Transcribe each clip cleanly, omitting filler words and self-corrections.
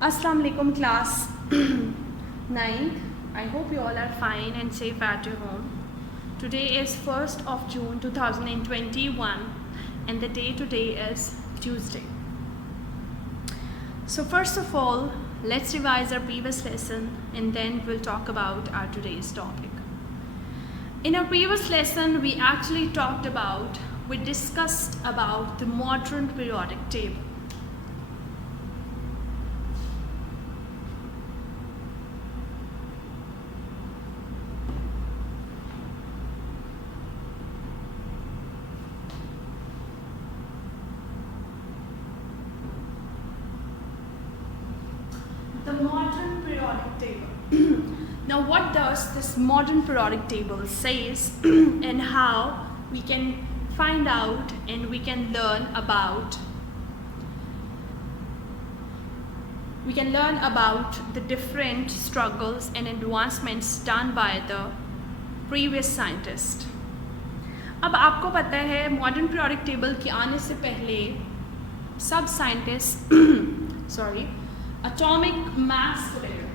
Assalamu alaikum class 9th. I hope you all are fine and safe at your home. Today is 1st of June 2021 and the day today is Tuesday. So first of all, let's revise our previous lesson and then we'll talk about our today's topic. In our previous lesson, we discussed about the modern periodic table. The modern periodic table. Now what does this modern periodic table says and how we can find out and we can learn about the different struggles and advancements done by the previous scientist. अब आपको पता है modern periodic table के आने से पहले सब scientist atomic mass को ले रहे हैं.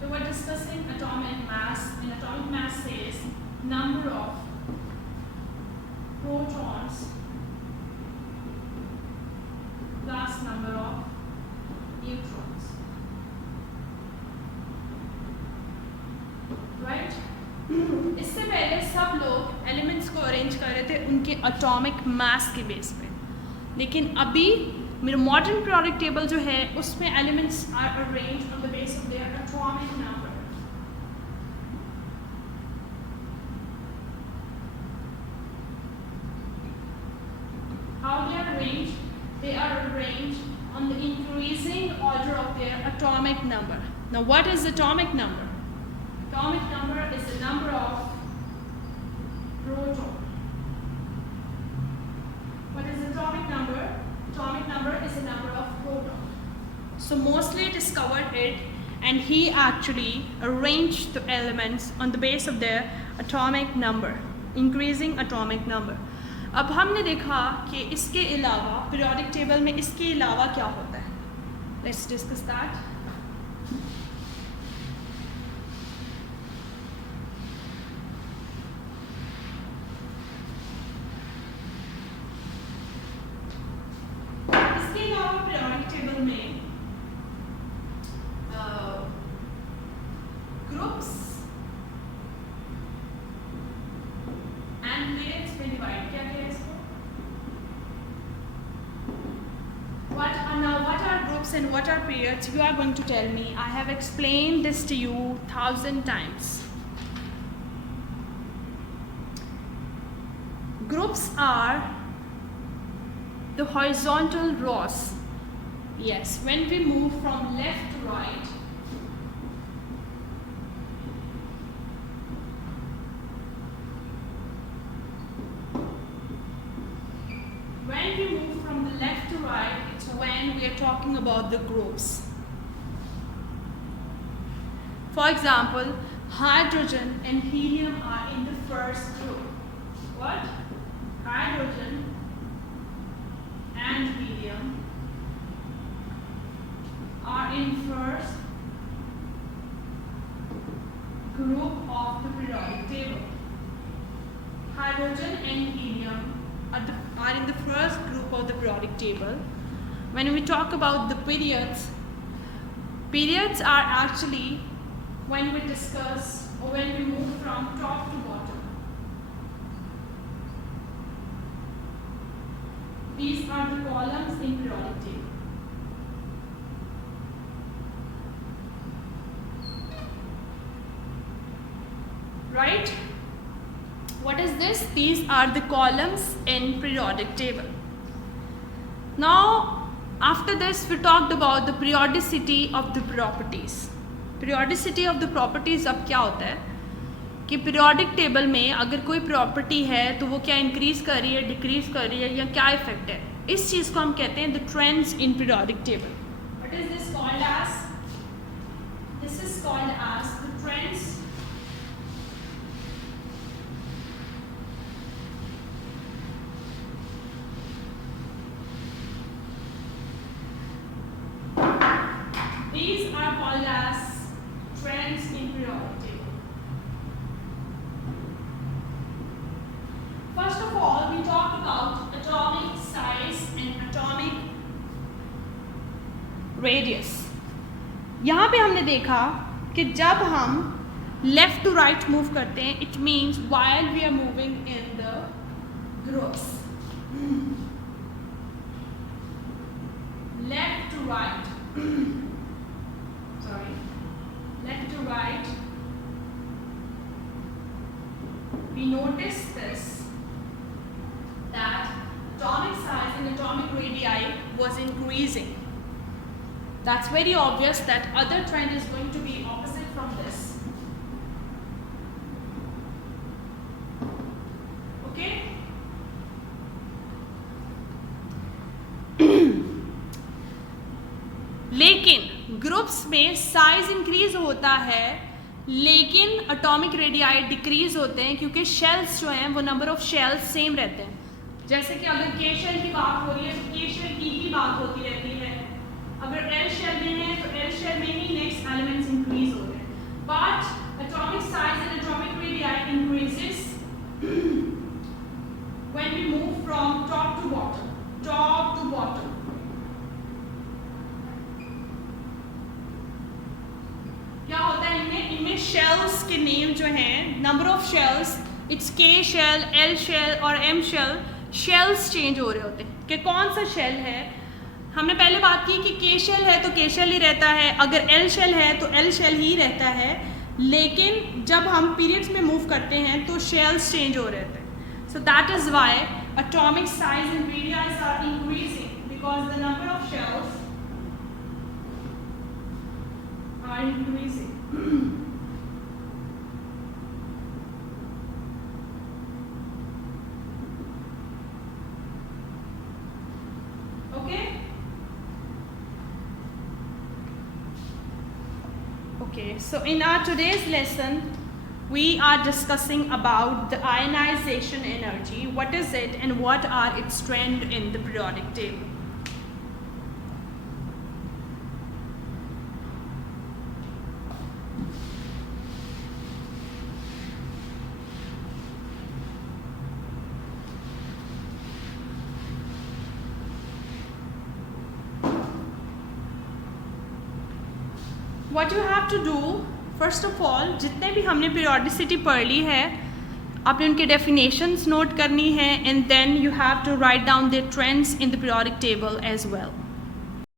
So we're discussing atomic mass, and atomic mass says number of protons plus number of neutrons. Right? इससे पहले सब लोग एलिमेंट्स को अरेंज कर रहे थे उनके एटॉमिक मास के बेस पे, लेकिन अभी मेरा मॉडर्न पीरियोडिक टेबल जो है उसमें elements are arranged on the base of their atomic number. How they are arranged? They are arranged on the increasing order of their atomic number. Now what is atomic number? Atomic number is the number of proton. What is atomic number? Atomic number is the number of proton. So Moseley discovered it and he actually arranged the elements on the base of their atomic number, increasing atomic number. अब हमने देखा कि इसके अलावा periodic table में इसके अलावा क्या होता है. Let's discuss that. And what are periods? You are going to tell me. I have explained this to you 1,000 times. Groups are the horizontal rows. Yes, when we move from left to right, when we are talking about the groups. For example, hydrogen and helium are in the first group. What? Hydrogen and helium are in first group of the periodic table. Hydrogen and helium are in the first group of the periodic table. When we talk about the periods are actually when we discuss or when we move from top to bottom. These are the columns in periodic table. Right? What is this? These are the columns in periodic table. Now, after this, we talked about the periodicity of the properties. Periodicity of the properties अब क्या होता है कि periodic table में अगर कोई property है तो वो क्या increase कर रही है, decrease कर रही है या क्या effect है, इस चीज़ को हम कहते हैं the trends in periodic table. What is this called as? This is called as the trends radius. यहाँ पे हमने देखा कि जब हम लेफ्ट टू राइट मूव करते हैं, it means while we are moving in the groups, left to right, sorry, left to right, we notice this, that atomic size and atomic radii was increasing. That's very obvious that other trend is going to be opposite from this. Okay? लेकिन groups में size increase होता है, लेकिन atomic radii decrease होते हैं, क्योंकि shells जो हैं वो नंबर ऑफ शेल्स सेम रहते हैं। जैसे कि अगर के शेल की बात हो रही है तो के शेल की ही बात होती रहती है, अगर एल शेल में है तो एल शेल में ही नेक्स्ट एलिमेंट्स इंक्रीज हो रहे हैं। But atomic size and atomic radii increases when we move from top to bottom, top to bottom. क्या होता है इनमें शेल्स के नेम जो हैं, number of shells, it's K shell, L shell और एम शेल, शेल्स चेंज हो रहे होते हैं कि कौन सा शेल है। हमने पहले बात की कि के शेल है तो के शेल ही रहता है, अगर एल शेल है तो एल शेल ही रहता है, लेकिन जब हम पीरियड्स में मूव करते हैं तो शेल्स चेंज हो रहे होते हैं। So that is why atomic size and radius are increasing, because the number of shells are increasing. Okay? Okay, so in our today's lesson, we are discussing about the ionization energy. What is it and what are its trends in the periodic table? What you have to do, first of all, जितने भी हमने periodicity पढ़ ली है, आपने उनके definitions note करनी है, and then you have to write down their trends in the periodic table as well.